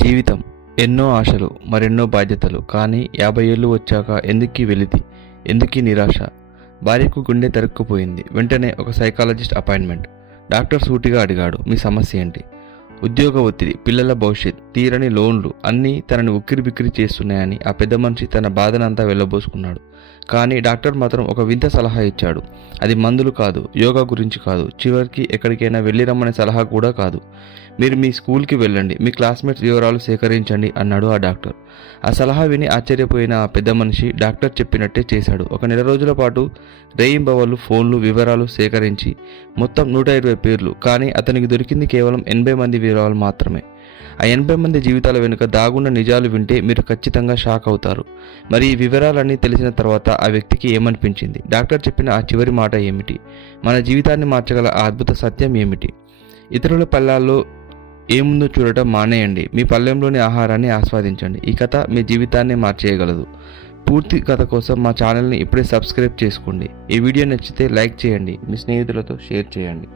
జీవితం ఎన్నో ఆశలు మరెన్నో బాధ్యతలు. కానీ 50 ఏళ్ళు వచ్చాక ఎందుకీ వెలితి, ఎందుకీ నిరాశ? భార్యకు గుండె తరుక్కుపోయింది. వెంటనే ఒక సైకాలజిస్ట్ అపాయింట్మెంట్. డాక్టర్ సూటిగా అడిగాడు, మీ సమస్య ఏంటి? ఉద్యోగ ఒత్తిడి, పిల్లల భవిష్యత్, తీరని లోన్లు అన్నీ తనని ఉక్కిరిబిక్కిరి చేస్తున్నాయని ఆ పెద్ద మనిషి తన బాధనంతా వెళ్ళబోసుకున్నాడు. కానీ డాక్టర్ మాత్రం ఒక వింత సలహా ఇచ్చాడు. అది మందులు కాదు, యోగా గురించి కాదు, చివరికి ఎక్కడికైనా వెళ్ళి రమ్మనే సలహా కూడా కాదు. మీరు మీ స్కూల్కి వెళ్ళండి, మీ క్లాస్మేట్స్ వివరాలు సేకరించండి అన్నాడు ఆ డాక్టర్. ఆ సలహా విని ఆశ్చర్యపోయిన ఆ పెద్ద మనిషి డాక్టర్ చెప్పినట్టే చేశాడు. ఒక నెల రోజుల పాటు రేయింబవళ్ళు ఫోన్లు వివరాలు సేకరించి మొత్తం 120 పేర్లు. కానీ అతనికి దొరికింది కేవలం 80 మంది వివరాలు మాత్రమే. ఆ 80 మంది జీవితాల వెనుక దాగున్న నిజాలు వింటే మీరు ఖచ్చితంగా షాక్ అవుతారు. మరి ఈ వివరాలన్నీ తెలిసిన తర్వాత ఆ వ్యక్తికి ఏమనిపించింది? డాక్టర్ చెప్పిన ఆ చివరి మాట ఏమిటి? మన జీవితాన్ని మార్చగల ఆ అద్భుత సత్యం ఏమిటి? ఇతరుల పళ్ళాల్లో ఏముందో చూడటం మానేయండి, మీ పళ్ళెంలోని ఆహారాన్ని ఆస్వాదించండి. ఈ కథ మీ జీవితాన్ని మార్చేయగలదు. పూర్తి కథ కోసం మా ఛానల్ని ఇప్పుడే సబ్స్క్రైబ్ చేసుకోండి. ఈ వీడియో నచ్చితే లైక్ చేయండి, మీ స్నేహితులతో షేర్ చేయండి.